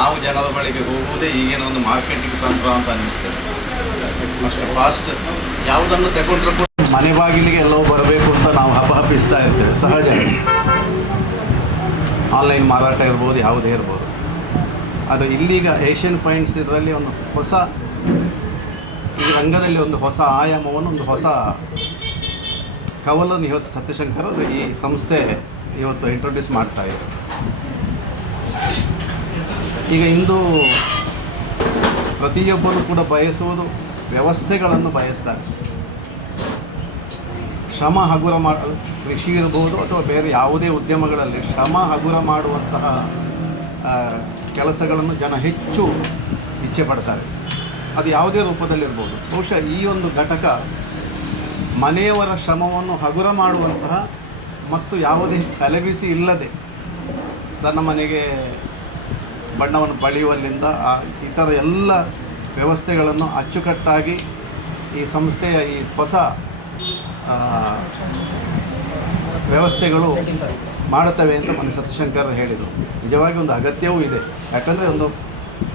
ನಾವು ಜನರ ಬಳಿಗೆ ಹೋಗುವುದೇ ಈಗಿನ ಒಂದು ಮಾರ್ಕೆಟಿಂಗ್ ತಂತ್ರ ಅಂತ ಅನ್ನಿಸ್ತದೆ. ಅಷ್ಟು ಫಾಸ್ಟ್ ಯಾವುದನ್ನು ತಗೊಂಡ್ರೂ ಕೂಡ ಮನೆ ಬಾಗಿಲಿಗೆ ಎಲ್ಲೋ ಬರಬೇಕು ಅಂತ ನಾವು ಹಪಹಪಿಸ್ತಾ ಇರ್ತೇವೆ, ಸಹಜ. ಆನ್ಲೈನ್ ಮಾರಾಟ ಇರ್ಬೋದು, ಯಾವುದೇ ಇರ್ಬೋದು. ಆದರೆ ಇಲ್ಲೀಗ ಏಷ್ಯನ್ ಪಾಯಿಂಟ್ಸ್ ಇದರಲ್ಲಿ ಒಂದು ಹೊಸ ಈ ರಂಗದಲ್ಲಿ ಒಂದು ಹೊಸ ಆಯಾಮವನ್ನು, ಒಂದು ಹೊಸ ಕವಲನ್ನು ಇವತ್ತು ಸತ್ಯಶಂಕರ್ ಈ ಸಂಸ್ಥೆ ಇವತ್ತು ಇಂಟ್ರೊಡ್ಯೂಸ್ ಮಾಡ್ತಾ ಇದೆ ಈಗ ಇಂದು ಪ್ರತಿಯೊಬ್ಬರು ಕೂಡ ಬಯಸುವುದು ವ್ಯವಸ್ಥೆಗಳನ್ನು ಬಯಸ್ತಾರೆ. ಶ್ರಮ ಹಗುರ ಮಾ, ಕೃಷಿ ಇರಬಹುದು ಅಥವಾ ಬೇರೆ ಯಾವುದೇ ಉದ್ಯಮಗಳಲ್ಲಿ ಶ್ರಮ ಹಗುರ ಮಾಡುವಂತಹ ಕೆಲಸಗಳನ್ನು ಜನ ಹೆಚ್ಚು ಇಚ್ಛೆ ಪಡ್ತಾರೆ. ಅದು ಯಾವುದೇ ರೂಪದಲ್ಲಿರ್ಬೋದು ಬಹುಶಃ ಈ ಒಂದು ಘಟಕ ಮನೆಯವರ ಶ್ರಮವನ್ನು ಹಗುರ ಮಾಡುವಂತಹ ಮತ್ತು ಯಾವುದೇ ತಲೆಬಿಸಿ ಇಲ್ಲದೆ ತನ್ನ ಮನೆಗೆ ಬಣ್ಣವನ್ನು ಬಳಿಯುವಲ್ಲಿಂದ ಆ ಇತರ ಎಲ್ಲ ವ್ಯವಸ್ಥೆಗಳನ್ನು ಅಚ್ಚುಕಟ್ಟಾಗಿ ಈ ಸಂಸ್ಥೆಯ ಈ ಹೊಸ ವ್ಯವಸ್ಥೆಗಳು ಮಾಡುತ್ತವೆ ಅಂತ ಮನೆ ಸತ್ಯಶಂಕರ್ ಹೇಳಿದರು. ನಿಜವಾಗಿ ಒಂದು ಅಗತ್ಯವೂ ಇದೆ. ಯಾಕಂದರೆ ಒಂದು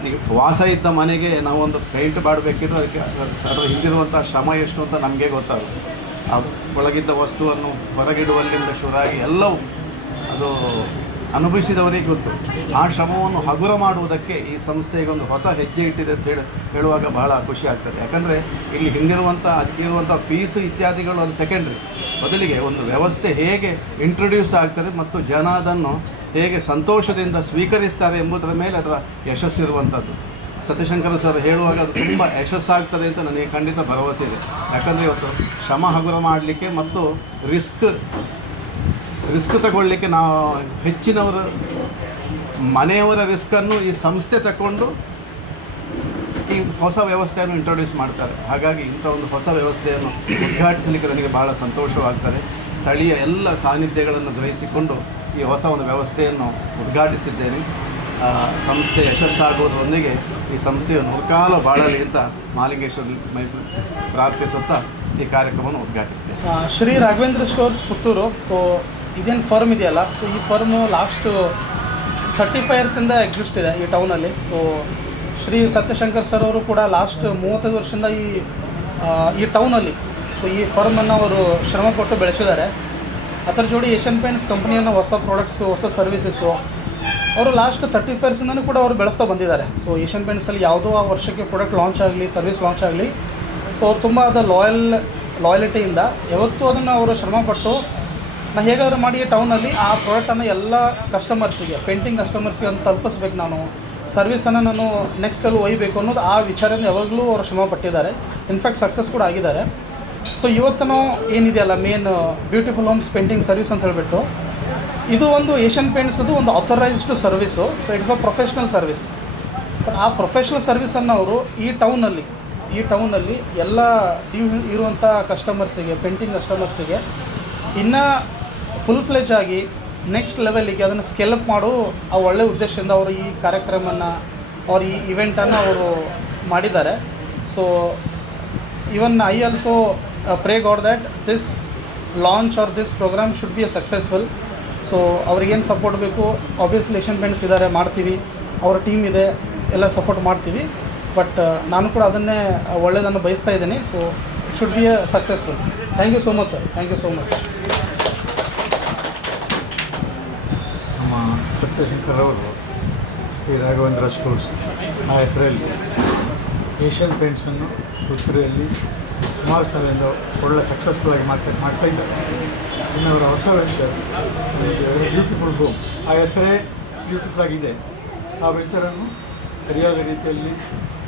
ಈಗ ವಾಸ ಇದ್ದ ಮನೆಗೆ ನಾವೊಂದು ಪೇಂಟ್ ಮಾಡಬೇಕಿದ್ರೆ ಅದಕ್ಕೆ ಅದರ ಹಿಂದಿರುವಂಥ ಶ್ರಮ ಎಷ್ಟು ಅಂತ ನಮಗೆ ಗೊತ್ತಾಗುತ್ತೆ. ಆ ಒಳಗಿದ್ದ ವಸ್ತುವನ್ನು ಹೊರಗಿಡುವಲ್ಲಿಂದ ಶುರುವಾಗಿ ಎಲ್ಲವೂ ಅದು ಅನುಭವಿಸಿದವರಿಗೆ ಗೊತ್ತು. ಆ ಶ್ರಮವನ್ನು ಹಗುರ ಮಾಡುವುದಕ್ಕೆ ಈ ಸಂಸ್ಥೆಗೆ ಒಂದು ಹೊಸ ಹೆಜ್ಜೆ ಇಟ್ಟಿದೆ ಅಂತ ಹೇಳಿ ಹೇಳುವಾಗ ಬಹಳ ಖುಷಿ ಆಗ್ತದೆ. ಯಾಕಂದರೆ ಇಲ್ಲಿ ಹಿಂದಿರುವಂಥ ಅದಕ್ಕೆ ಇರುವಂಥ ಫೀಸು ಇತ್ಯಾದಿಗಳು ಅದು ಸೆಕೆಂಡ್ರಿ ಬದಲಿಗೆ ಒಂದು ವ್ಯವಸ್ಥೆ ಹೇಗೆ ಇಂಟ್ರೊಡ್ಯೂಸ್ ಆಗ್ತದೆ ಮತ್ತು ಜನ ಅದನ್ನು ಹೇಗೆ ಸಂತೋಷದಿಂದ ಸ್ವೀಕರಿಸ್ತಾರೆ ಎಂಬುದರ ಮೇಲೆ ಅದರ ಯಶಸ್ಸಿರುವಂಥದ್ದು ಸತ್ಯಶಂಕರ ಸರ್ ಹೇಳುವಾಗ ಅದು ತುಂಬ ಯಶಸ್ಸಾಗ್ತದೆ ಅಂತ ನನಗೆ ಖಂಡಿತ ಭರವಸೆ ಇದೆ. ಯಾಕಂದರೆ ಇವತ್ತು ಶ್ರಮ ಹಗುರ ಮಾಡಲಿಕ್ಕೆ ಮತ್ತು ರಿಸ್ಕ್ ರಿಸ್ಕ್ ತಗೊಳ್ಳಿಕ್ಕೆ ನಾವು ಹೆಚ್ಚಿನವರು, ಮನೆಯವರ ರಿಸ್ಕನ್ನು ಈ ಸಂಸ್ಥೆ ತಗೊಂಡು ಈ ಹೊಸ ವ್ಯವಸ್ಥೆಯನ್ನು ಇಂಟ್ರೊಡ್ಯೂಸ್ ಮಾಡ್ತಾರೆ. ಹಾಗಾಗಿ ಇಂಥ ಒಂದು ಹೊಸ ವ್ಯವಸ್ಥೆಯನ್ನು ಉದ್ಘಾಟಿಸಲಿಕ್ಕೆ ನನಗೆ ಬಹಳ ಸಂತೋಷವಾಗ್ತದೆ. ಸ್ಥಳೀಯ ಎಲ್ಲ ಸಾನ್ನಿಧ್ಯಗಳನ್ನು ಗ್ರಹಿಸಿಕೊಂಡು ಈ ಹೊಸ ಒಂದು ವ್ಯವಸ್ಥೆಯನ್ನು ಉದ್ಘಾಟಿಸಿದ್ದೇನೆ. ಸಂಸ್ಥೆ ಯಶಸ್ಸಾಗುವುದರೊಂದಿಗೆ ಈ ಸಂಸ್ಥೆಯು ನೂರ್ಕಾಲ ಬಾಳಲಿ ಅಂತ ಮಾಲಿಂಗೇಶ್ವರ ಮೈಸೂರು ಪ್ರಾರ್ಥಿಸುತ್ತಾ ಈ ಕಾರ್ಯಕ್ರಮವನ್ನು ಉದ್ಘಾಟಿಸ್ತೇನೆ. ಶ್ರೀ ರಾಘವೇಂದ್ರ ಸ್ಟೋರ್ಸ್ ಪುತ್ತೂರು. ಇದೇನು ಫರ್ಮ್ ಇದೆಯಲ್ಲ? ಸೊ ಈ ಫರ್ಮು ಲಾಸ್ಟು ಥರ್ಟಿ ಫೈವ್ ಇಯರ್ಸಿಂದ ಎಕ್ಸಿಸ್ಟ್ ಇದೆ ಈ ಟೌನಲ್ಲಿ ಸೊ ಶ್ರೀ ಸತ್ಯಶಂಕರ್ ಸರ್ ಅವರು ಕೂಡ ಲಾಸ್ಟ್ ಮೂವತ್ತೈದು ವರ್ಷದಿಂದ ಈ ಈ ಟೌನಲ್ಲಿ ಸೊ ಈ ಫರ್ಮನ್ನು ಅವರು ಶ್ರಮಪಟ್ಟು ಬೆಳೆಸಿದ್ದಾರೆ. ಅದರ ಜೋಡಿ ಏಷ್ಯನ್ ಪೇಂಟ್ಸ್ ಕಂಪ್ನಿಯನ್ನು ಹೊಸ ಪ್ರಾಡಕ್ಟ್ಸು ಹೊಸ ಸರ್ವಿಸಸ್ಸು ಅವರು ಲಾಸ್ಟ್ ತರ್ಟಿ ಫೈರ್ಸಿಂದನೂ ಕೂಡ ಅವರು ಬೆಳೆಸ್ತಾ ಬಂದಿದ್ದಾರೆ. ಸೊ ಏಷ್ಯನ್ ಪೇಂಟ್ಸಲ್ಲಿ ಯಾವುದೋ ಆ ವರ್ಷಕ್ಕೆ ಪ್ರಾಡಕ್ಟ್ ಲಾಂಚ್ ಆಗಲಿ ಸರ್ವಿಸ್ ಲಾಂಚ್ ಆಗಲಿ ಸೊ ಅವ್ರು ತುಂಬ ಅದ ಲಾಯಲ್ ಲಾಯಲಿಟಿಯಿಂದ ಯಾವತ್ತೂ ಅದನ್ನು ಅವರು ಶ್ರಮಪಟ್ಟು ನಾ ಹೇಗಾದರೂ ಮಾಡಿ ಟೌನಲ್ಲಿ ಆ ಪ್ರಾಡಕ್ಟನ್ನು ಎಲ್ಲ ಕಸ್ಟಮರ್ಸಿಗೆ ಪೇಂಟಿಂಗ್ ಕಸ್ಟಮರ್ಸಿಗೆ ಅಂತ ತಲುಪಿಸ್ಬೇಕು ನಾನು. ಸರ್ವಿಸನ್ನು ನಾನು ನೆಕ್ಸ್ಟ್ ಅಲ್ಲಿ ಒಯ್ಯಬೇಕು ಅನ್ನೋದು ಆ ವಿಚಾರನ ಯಾವಾಗಲೂ ಅವರು ಶ್ರಮ ಪಟ್ಟಿದ್ದಾರೆ. ಇನ್ಫ್ಯಾಕ್ಟ್ ಸಕ್ಸಸ್ ಕೂಡ ಆಗಿದ್ದಾರೆ. ಸೊ ಇವತ್ತು ಏನಿದೆಯಲ್ಲ main beautiful homes painting service ಅಂತ ಹೇಳಿಬಿಟ್ಟು. ಇದು ಒಂದು ಏಷ್ಯನ್ ಪೇಂಟ್ಸದು ಒಂದು authorised service so it's a professional service but ಆ ಪ್ರೊಫೆಷ್ನಲ್ ಸರ್ವಿಸನ್ನು ಅವರು ಈ ಟೌನಲ್ಲಿ ಈ ಟೌನಲ್ಲಿ ಎಲ್ಲ ಇರುವಂಥ ಕಸ್ಟಮರ್ಸಿಗೆ ಪೇಂಟಿಂಗ್ ಕಸ್ಟಮರ್ಸಿಗೆ ಇನ್ನೂ ಫುಲ್ ಫ್ಲೆಜ್ ಆಗಿ ನೆಕ್ಸ್ಟ್ ಲೆವೆಲಿಗೆ ಅದನ್ನು ಸ್ಕೆಲಪ್ ಮಾಡೋ ಆ ಒಳ್ಳೆ ಉದ್ದೇಶದಿಂದ ಅವರು ಈ ಕಾರ್ಯಕ್ರಮವನ್ನು ಅವ್ರು ಈ ಇವೆಂಟನ್ನು ಅವರು ಮಾಡಿದ್ದಾರೆ. So even I also pray God that this launch or this programme should be a successful so ಅವ್ರಿಗೇನು ಸಪೋರ್ಟ್ ಬೇಕು? ಆಬ್ವಿಯಸ್ಲಿ ಏಷ್ಯನ್ ಪೇಂಟ್ಸ್ ಇದ್ದಾರೆ ಮಾಡ್ತೀವಿ. ಅವರ ಟೀಮ್ ಇದೆ, ಎಲ್ಲ ಸಪೋರ್ಟ್ ಮಾಡ್ತೀವಿ. ಬಟ್ ನಾನು ಕೂಡ ಅದನ್ನೇ ಒಳ್ಳೆಯದನ್ನು ಬಯಸ್ತಾ ಇದ್ದೀನಿ. So should be a successful thank you so much sir thank you so much ನಮ್ಮ ಸತ್ಯಶಂಕರ್ ಅವರು ಶ್ರೀ ರಾಘವೇಂದ್ರ ಸ್ಟೋರ್ಸ್ ಆ ಹೆಸರಲ್ಲಿ ಏಷ್ಯನ್ ಪೇಂಟ್ಸನ್ನು ಪುತ್ತೂರಿಯಲ್ಲಿ ಸುಮಾರು ಸಲದಿಂದ ಒಳ್ಳೆ ಸಕ್ಸಸ್ಫುಲ್ಲಾಗಿ ಮಾರ್ಕೆಟ್ ಮಾಡ್ತಾ ಇದ್ದಾರೆ. ಇನ್ನು ಅವರ ಹೊಸ ವೆಂಚರ್ ಬ್ಯೂಟಿಫುಲ್ ರೂಮ್ ಆ ಹೆಸರೇ ಬ್ಯೂಟಿಫುಲ್ ಆಗಿದೆ. ಆ ವೆಂಚರನ್ನು ಸರಿಯಾದ ರೀತಿಯಲ್ಲಿ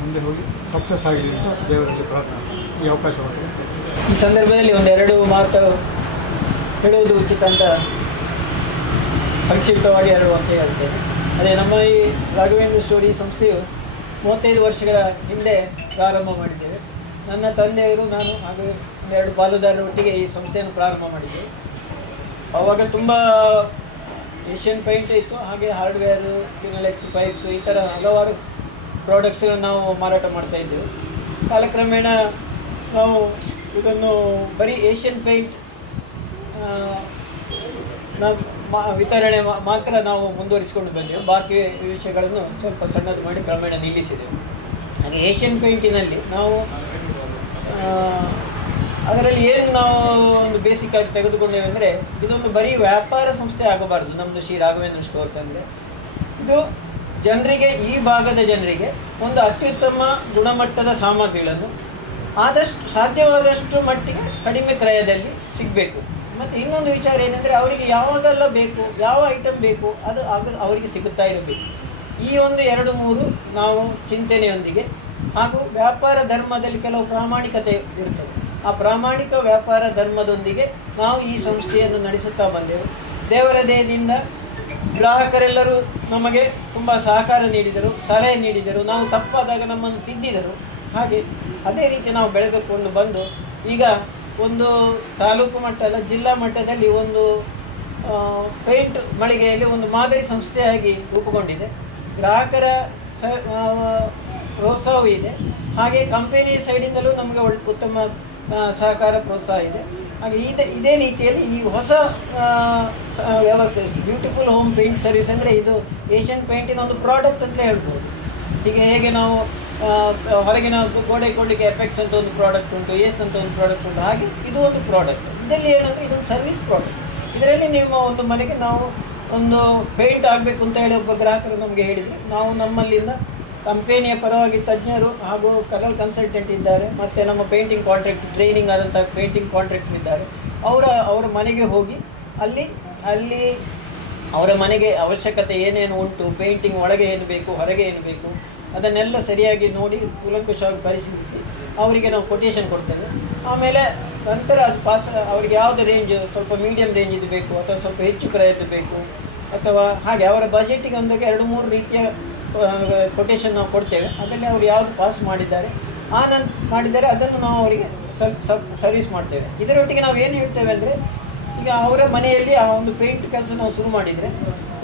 ಮುಂದೆ ಹೋಗಿ ಸಕ್ಸಸ್ ಆಗಲಿ ಅಂತ ದೇವರಲ್ಲಿ ಪ್ರಾರ್ಥನೆ ಈ ಅವಕಾಶ ಕೊಟ್ಟಿದೆ ಈ ಸಂದರ್ಭದಲ್ಲಿ ಒಂದೆರಡು ಮಾತು ಹೇಳುವುದು ಉಚಿತ ಅಂತ ಸಂಕ್ಷಿಪ್ತವಾಗಿ ಎರಡು ಅಂತ ಹೇಳ್ತೇನೆ. ಅದೇ ನಮ್ಮ ಈ ರಾಘವೇಂದ್ರ ಸ್ಟೋರಿ ಸಂಸ್ಥೆಯು ಮೂವತ್ತೈದು ವರ್ಷಗಳ ಹಿಂದೆ ಪ್ರಾರಂಭ ಮಾಡಿದ್ದೇವೆ ನನ್ನ ತಂದೆಯವರು ನಾನು, ಹಾಗೂ ಒಂದೆರಡು ಪಾಲುದಾರರ ಒಟ್ಟಿಗೆ ಈ ಸಂಸ್ಥೆಯನ್ನು ಪ್ರಾರಂಭ ಮಾಡಿದ್ದೆ ಅವಾಗ ತುಂಬ ಏಷ್ಯನ್ ಪೈಂಟ್ ಇತ್ತು, ಹಾಗೆ ಹಾರ್ಡ್ವೇರ್ ಕಿನಲೆಕ್ಸ್ ಪೈಪ್ಸ್ ಈ ಥರ ಹಲವಾರು ಪ್ರಾಡಕ್ಟ್ಸ್ಗಳನ್ನು ನಾವು ಮಾರಾಟ ಮಾಡ್ತಾ ಇದ್ದೆವು. ಕಾಲಕ್ರಮೇಣ ನಾವು ಇದನ್ನು ಬರೀ ಏಷ್ಯನ್ ಪೈಂಟ್ ನಾವು ವಿತರಣೆ ಮಾತ್ರ ನಾವು ಮುಂದುವರಿಸಿಕೊಂಡು ಬಂದೆವು. ಬಾಕಿ ವಿಷಯಗಳನ್ನು ಸ್ವಲ್ಪ ಸಣ್ಣದು ಮಾಡಿ ಕ್ರಮೇಣ ನಿಲ್ಲಿಸಿದೆವು. ಹಾಗೆ ಏಷ್ಯನ್ ಪೇಂಟಿನಲ್ಲಿ ನಾವು ಅದರಲ್ಲಿ ಏನು ನಾವು ಒಂದು ಬೇಸಿಕ್ ಆಗಿ ತೆಗೆದುಕೊಂಡೇವೆ ಅಂದರೆ, ಇದೊಂದು ಬರೀ ವ್ಯಾಪಾರ ಸಂಸ್ಥೆ ಆಗಬಾರ್ದು. ನಮ್ಮದು ಶ್ರೀ ರಾಘವೇಂದ್ರ ಸ್ಟೋರ್ಸ್ ಅಂದರೆ. ಇದು ಜನರಿಗೆ, ಈ ಭಾಗದ ಜನರಿಗೆ ಒಂದು ಅತ್ಯುತ್ತಮ ಗುಣಮಟ್ಟದ ಸಾಮಗ್ರಿಗಳನ್ನು ಆದಷ್ಟು, ಸಾಧ್ಯವಾದಷ್ಟು ಮಟ್ಟಿಗೆ ಕಡಿಮೆ ಕ್ರಯದಲ್ಲಿ ಸಿಗಬೇಕು. ಮತ್ತು ಇನ್ನೊಂದು ವಿಚಾರ ಏನಂದ್ರೆ ಅವರಿಗೆ ಯಾವಾಗೆಲ್ಲ ಬೇಕು, ಯಾವ ಐಟಮ್ ಬೇಕು, ಅದು ಆಗ ಅವರಿಗೆ ಸಿಗುತ್ತಾ ಇರಬೇಕು. ಈ ಒಂದು ಎರಡು ಮೂರು ನಾವು ಚಿಂತನೆಯೊಂದಿಗೆ ಹಾಗೂ ವ್ಯಾಪಾರ ಧರ್ಮದಲ್ಲಿ ಕೆಲವು ಪ್ರಾಮಾಣಿಕತೆ ಇರ್ತದೆ. ಆ ಪ್ರಾಮಾಣಿಕ ವ್ಯಾಪಾರ ಧರ್ಮದೊಂದಿಗೆ ನಾವು ಈ ಸಂಸ್ಥೆಯನ್ನು ನಡೆಸುತ್ತಾ ಬಂದೆವು. ದೇವರ ದೇಹದಿಂದ ಗ್ರಾಹಕರೆಲ್ಲರೂ ನಮಗೆ ತುಂಬ ಸಹಕಾರ ನೀಡಿದರು, ಸಲಹೆ ನೀಡಿದರು. ನಾವು ತಪ್ಪಾದಾಗ ನಮ್ಮನ್ನು ತಿದ್ದಿದರು. ಹಾಗೆ ಅದೇ ರೀತಿ ನಾವು ಬೆಳೆದುಕೊಂಡು ಬಂದು ಈಗ ಒಂದು ತಾಲೂಕು ಮಟ್ಟದ ಜಿಲ್ಲಾ ಮಟ್ಟದಲ್ಲಿ ಒಂದು ಪೇಂಟ್ ಮಳಿಗೆಯಲ್ಲಿ ಒಂದು ಮಾದರಿ ಸಂಸ್ಥೆಯಾಗಿ ರೂಪುಗೊಂಡಿದೆ. ಗ್ರಾಹಕರ ಸ ಪ್ರೋತ್ಸಾಹವೂ ಇದೆ. ಹಾಗೆ ಕಂಪೆನಿ ಸೈಡಿಂದಲೂ ನಮಗೆ ಒಳ್ಳೆ ಉತ್ತಮ ಸಹಕಾರ ಪ್ರೋತ್ಸಾಹ ಇದೆ. ಹಾಗೆ ಇದೇ ಇದೇ ರೀತಿಯಲ್ಲಿ ಈ ಹೊಸ ವ್ಯವಸ್ಥೆ ಬ್ಯೂಟಿಫುಲ್ ಹೋಮ್ ಪೇಂಟ್ ಸರ್ವಿಸ್ ಅಂದರೆ ಇದು ಏಷ್ಯನ್ ಪೇಂಟಿನ ಒಂದು ಪ್ರಾಡಕ್ಟ್ ಅಂತ ಹೇಳ್ಬೋದು. ಈಗ ಹೇಗೆ ನಾವು ಹೊರಗಿನ ಗೋಡೆ ಕೊಡಲಿಕ್ಕೆ ಎಫೆಕ್ಟ್ಸ್ ಅಂತ ಒಂದು ಪ್ರಾಡಕ್ಟ್ ಉಂಟು ಎಸ್ ಅಂತ ಒಂದು ಪ್ರಾಡಕ್ಟ್ ಉಂಟು, ಹಾಗೆ ಇದು ಒಂದು ಪ್ರಾಡಕ್ಟ್ ಇದರಲ್ಲಿ ಏನಂದರೆ ಇದೊಂದು ಸರ್ವಿಸ್ ಪ್ರಾಡಕ್ಟ್ ಇದರಲ್ಲಿ ನಿಮ್ಮ ಒಂದು ಮನೆಗೆ ನಾವು ಒಂದು ಪೇಂಟ್ ಆಗಬೇಕು ಅಂತ ಹೇಳಿ ಒಬ್ಬ ಗ್ರಾಹಕರು ನಮಗೆ ಹೇಳಿದರೆ. ನಾವು ನಮ್ಮಲ್ಲಿಂದ ಕಂಪೆನಿಯ ಪರವಾಗಿ ತಜ್ಞರು ಹಾಗೂ ಕಲರ್ ಕನ್ಸಲ್ಟೆಂಟ್ ಇದ್ದಾರೆ, ಮತ್ತು ನಮ್ಮ ಪೇಂಟಿಂಗ್ ಕಾಂಟ್ರಾಕ್ಟ್ ಟ್ರೈನಿಂಗ್ ಆದಂಥ ಪೇಂಟಿಂಗ್ ಕಾಂಟ್ರಾಕ್ಟ್ ಇದ್ದಾರೆ. ಅವರ ಅವರ ಮನೆಗೆ ಹೋಗಿ ಅಲ್ಲಿ ಅಲ್ಲಿ ಅವರ ಮನೆಗೆ ಅವಶ್ಯಕತೆ ಏನೇನು ಉಂಟು ಪೇಂಟಿಂಗ್ ಒಳಗೆ ಏನು ಬೇಕು, ಹೊರಗೆ ಏನು ಬೇಕು ಅದನ್ನೆಲ್ಲ ಸರಿಯಾಗಿ ನೋಡಿ ಕೂಲಂಕುಷವಾಗಿ ಪರಿಶೀಲಿಸಿ ಅವರಿಗೆ ನಾವು ಕೊಟೇಶನ್ ಕೊಡ್ತೇವೆ. ಆಮೇಲೆ ನಂತರ ಅದು ಪಾಸ್ ಅವರಿಗೆ ಯಾವುದು ರೇಂಜ್ ಸ್ವಲ್ಪ ಮೀಡಿಯಂ ರೇಂಜ್ ಇದು ಬೇಕು, ಅಥವಾ ಸ್ವಲ್ಪ ಹೆಚ್ಚು ಕ್ರಯದ್ದು ಬೇಕು, ಅಥವಾ ಹಾಗೆ ಅವರ ಬಜೆಟಿಗೆ ಒಂದಕ್ಕೆ ಎರಡು ಮೂರು ರೀತಿಯ ಕೊಟೇಶನ್ ನಾವು ಕೊಡ್ತೇವೆ. ಅದರಲ್ಲಿ ಅವರು ಯಾವುದು ಪಾಸ್ ಮಾಡಿದ್ದಾರೆ, ಆ ನನ್ ಮಾಡಿದ್ದಾರೆ ಅದನ್ನು ನಾವು ಅವರಿಗೆ ಸರ್ವಿಸ್ ಮಾಡ್ತೇವೆ. ಇದರೊಟ್ಟಿಗೆ ನಾವು ಏನು ಹೇಳ್ತೇವೆ ಅಂದರೆ, ಈಗ ಅವರ ಮನೆಯಲ್ಲಿ ಆ ಒಂದು ಪೇಂಟ್ ಕೆಲಸ ನಾವು ಶುರು ಮಾಡಿದರೆ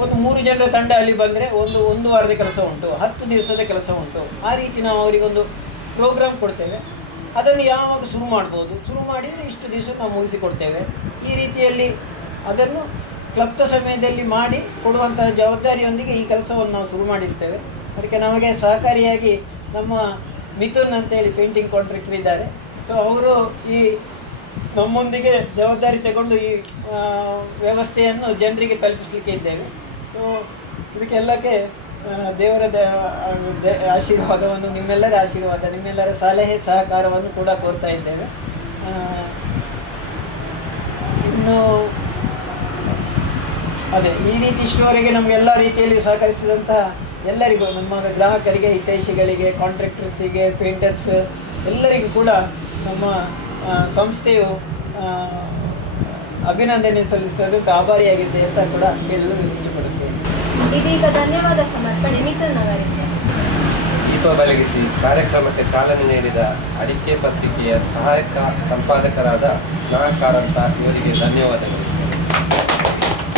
ಒಂದು ಮೂರು ಜನರ ತಂಡ ಅಲ್ಲಿ ಬಂದರೆ ಒಂದು ಒಂದು ವಾರದ ಕೆಲಸ ಉಂಟು, ಹತ್ತು ದಿವಸದ ಕೆಲಸ ಉಂಟು. ಆ ರೀತಿ ನಾವು ಅವರಿಗೊಂದು ಪ್ರೋಗ್ರಾಮ್ ಕೊಡ್ತೇವೆ. ಅದನ್ನು ಯಾವಾಗ ಶುರು ಮಾಡ್ಬೋದು? ಶುರು ಮಾಡಿದರೆ ಇಷ್ಟು ದಿವಸ ನಾವು ಮುಗಿಸಿಕೊಡ್ತೇವೆ. ಈ ರೀತಿಯಲ್ಲಿ ಅದನ್ನು ಕ್ಲಪ್ತ ಸಮಯದಲ್ಲಿ ಮಾಡಿ ಕೊಡುವಂತಹ ಜವಾಬ್ದಾರಿಯೊಂದಿಗೆ ಈ ಕೆಲಸವನ್ನು ನಾವು ಶುರು ಮಾಡಿರ್ತೇವೆ. ಅದಕ್ಕೆ ನಮಗೆ ಸಹಕಾರಿಯಾಗಿ ನಮ್ಮ ಮಿಥುನ್ ಅಂತೇಳಿ ಪೇಂಟಿಂಗ್ ಕಾಂಟ್ರಾಕ್ಟರ್ ಇದ್ದಾರೆ. ಸೊ ಅವರು ಈ ನಮ್ಮೊಂದಿಗೆ ಜವಾಬ್ದಾರಿ ತಗೊಂಡು ಈ ವ್ಯವಸ್ಥೆಯನ್ನು ಜನರಿಗೆ ತಲುಪಿಸಲಿಕ್ಕೆ ಇದ್ದೇವೆ. ಸೊ ಇದಕ್ಕೆಲ್ಲಕ್ಕೆ ದೇವರ ಆಶೀರ್ವಾದವನ್ನು, ನಿಮ್ಮೆಲ್ಲರ ಆಶೀರ್ವಾದ, ನಿಮ್ಮೆಲ್ಲರ ಸಲಹೆ ಸಹಕಾರವನ್ನು ಕೂಡ ಕೋರ್ತಾ ಇದ್ದೇವೆ. ಇನ್ನು, ಅದೇ, ಈ ರೀತಿ ಇಷ್ಟುವರೆಗೆ ನಮ್ಗೆ ಎಲ್ಲ ರೀತಿಯಲ್ಲಿ ಸಹಕರಿಸಿದಂಥ ಎಲ್ಲರಿಗೂ, ನಮ್ಮ ಗ್ರಾಹಕರಿಗೆ, ಹಿತೈಷಿಗಳಿಗೆ, ಕಾಂಟ್ರಾಕ್ಟರ್ಸಿಗೆ, ಪೇಂಟರ್ಸ್, ಎಲ್ಲರಿಗೂ ಕೂಡ ನಮ್ಮ ಸಂಸ್ಥೆಯು ಅಭಿನಂದನೆ ಸಲ್ಲಿಸ್ತದೆ ಆಭಾರಿಯಾಗಿದೆ ಅಂತ ಕೂಡ ಹೇಳಲು ಇಚ್ಛೆಪಡುತ್ತೇನೆ ಇದೀಗ ಧನ್ಯವಾದ ಸಮರ್ಪಣೆ, ಮಿಥುನ್ ದೀಪ ಬೆಳಗಿಸಿ ಕಾರ್ಯಕ್ರಮಕ್ಕೆ ಚಾಲನೆ ನೀಡಿದ ಅಡಿಕೆ ಪತ್ರಿಕೆಯ ಸಹಾಯಕ ಸಂಪಾದಕರಾದ ನಾಕಾರಂತ ಇವರಿಗೆ ಧನ್ಯವಾದಗಳು.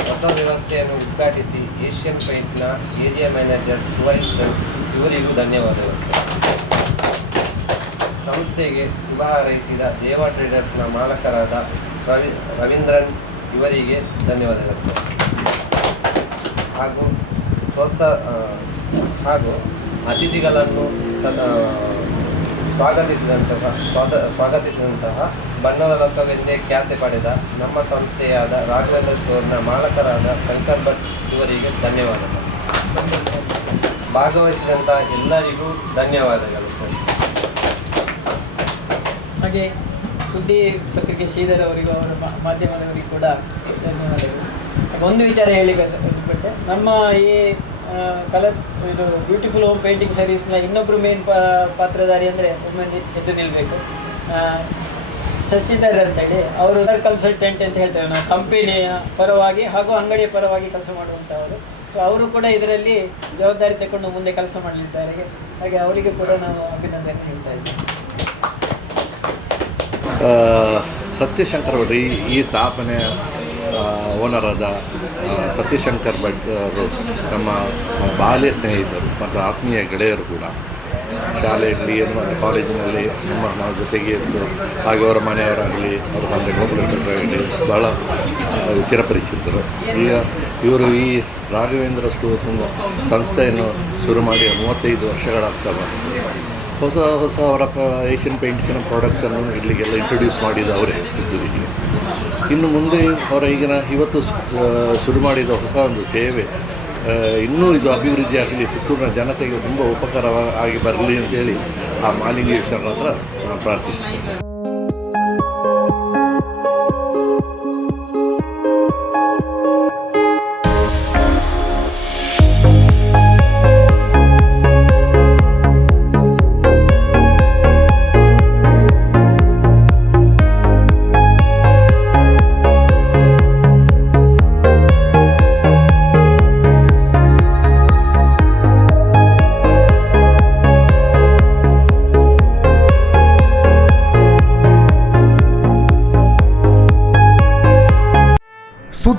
ಹೊಸ ವ್ಯವಸ್ಥೆಯನ್ನು ಉದ್ಘಾಟಿಸಿ ಏಷ್ಯನ್ ಪೈಂಟ್ನ ಏರಿಯಾ ಮ್ಯಾನೇಜರ್ ಸುವೈಲ್ ಸರ್ ಇವರಿಗೂ ಧನ್ಯವಾದಗಳು. ಸಂಸ್ಥೆಗೆ ಶುಭ ಹಾರೈಸಿದ ದೇವಾ ಟ್ರೇಡರ್ಸ್ನ ಮಾಲಕರಾದ ರವಿ, ರವೀಂದ್ರನ್ ಇವರಿಗೆ ಧನ್ಯವಾದಗಳು, ಸರ್. ಹಾಗೂ ಆ, ಹಾಗೂ ಅತಿಥಿಗಳನ್ನು ಸದ ಸ್ವಾಗತಿಸಿದಂತಹ ಸ್ವಾದ ಸ್ವಾಗತಿಸಿದಂತಹ ಬಣ್ಣದ ಲೋಕವೆಂದೇ ಖ್ಯಾತಿ ಪಡೆದ ನಮ್ಮ ಸಂಸ್ಥೆಯಾದ ರಾಘವೇಂದ್ರ ಸ್ಟೋರ್ನ ಮಾಲಕರಾದ ಶಂಕರ್ ಭಟ್ ಇವರಿಗೆ ಧನ್ಯವಾದಗಳು. ಭಾಗವಹಿಸಿದಂತಹ ಎಲ್ಲರಿಗೂ ಧನ್ಯವಾದಗಳು ಸರ್. ಹಾಗೆ ಸುದ್ದಿ ಪತ್ರಿಕೆ ಶ್ರೀಧರ್ ಅವರಿಗೂ ಅವರ ಮಾಧ್ಯಮದವರಿಗೂ ಕೂಡ ಧನ್ಯವಾದಗಳು. ಒಂದು ವಿಚಾರ ಹೇಳಿಕ್ಕೆ ಇಷ್ಟಪಟ್ಟೆ ನಮ್ಮ ಈ ಕಲರ್ ಇದು ಬ್ಯೂಟಿಫುಲ್ ಹೋಮ್ ಪೇಂಟಿಂಗ್ ಸರ್ವಿಸ್ನ ಇನ್ನೊಬ್ಬರು ಮೇನ್ ಪಾತ್ರಧಾರಿ ಅಂದರೆ ಒಮ್ಮೆ ಎದ್ದು ನಿಲ್ಲಬೇಕು ಶಶಿಧರ್ ಅಂತೇಳಿ ಅವರು ಕನ್ಸಲ್ಟೆಂಟ್ ಅಂತ ಹೇಳ್ತೇವೆ ನಾವು ಕಂಪೆನಿಯ ಪರವಾಗಿ ಹಾಗೂ ಅಂಗಡಿಯ ಪರವಾಗಿ ಕೆಲಸ ಮಾಡುವಂಥವರು ಸೊ ಅವರು ಕೂಡ ಇದರಲ್ಲಿ ಜವಾಬ್ದಾರಿ ತಗೊಂಡು ಮುಂದೆ ಕೆಲಸ ಮಾಡಲಿದ್ದಾರೆ. ಹಾಗೆ ಅವರಿಗೆ ಕೂಡ ನಾವು ಅಭಿನಂದನೆ ಹೇಳ್ತಾ ಇದ್ದೇವೆ ಸತ್ಯಶಂಕರ್ ಈ ಸ್ಥಾಪನೆ ಸ್ಥಾಪನೆಯ ಓನರ್ ಆದ ಆ, ಸತ್ಯಶಂಕರ್ ಭಟ್ ಅವರು ನಮ್ಮ ಬಾಲ್ಯ ಸ್ನೇಹಿತರು ಮತ್ತು ಆತ್ಮೀಯ ಗೆಳೆಯರು ಕೂಡ ಶಾಲೆಯಲ್ಲಿ ಏನು ಮತ್ತು ಕಾಲೇಜಿನಲ್ಲಿ ನಮ್ಮ ನಾವು ಜೊತೆಗೆ ಇದ್ದು ಹಾಗೆ ಅವರ ಮನೆಯವರಾಗಲಿ ಅವರ ತಂದೆ ಗೋಪಾಲಕರಾಗಲಿ ಭಾಳ ಚಿರಪರಿಚಿತರು. ಈಗ ಇವರು ಈ ರಾಘವೇಂದ್ರ ಸ್ಟೋರ್ಸ್ ಸಂಸ್ಥೆಯನ್ನು ಶುರು ಮಾಡಿ ಮೂವತ್ತೈದು ವರ್ಷಗಳಾಗ್ತವೆ ಹೊಸ ಹೊಸ ಅವರ ಏಷ್ಯನ್ ಪೇಂಟ್ಸಿನ ಪ್ರಾಡಕ್ಟ್ಸನ್ನು ಇಲ್ಲಿಗೆಲ್ಲ ಇಂಟ್ರೊಡ್ಯೂಸ್ ಮಾಡಿದ ಅವರೇ ಪುತ್ತೂರಿಗೆ ಇನ್ನು ಮುಂದೆ ಅವರ ಈಗಿನ ಇವತ್ತು ಶುರು ಮಾಡಿದ ಹೊಸ ಒಂದು ಸೇವೆ ಇನ್ನೂ ಇದು ಅಭಿವೃದ್ಧಿ ಆಗಲಿ, ಪುತ್ತೂರಿನ ಜನತೆಗೆ ತುಂಬ ಉಪಕಾರವಾಗಿ ಬರಲಿ ಅಂತೇಳಿ ಆ ಮಾಲಿಂಗೇಶ್ವರನ ಹತ್ರ ಪ್ರಾರ್ಥಿಸ್ತೇನೆ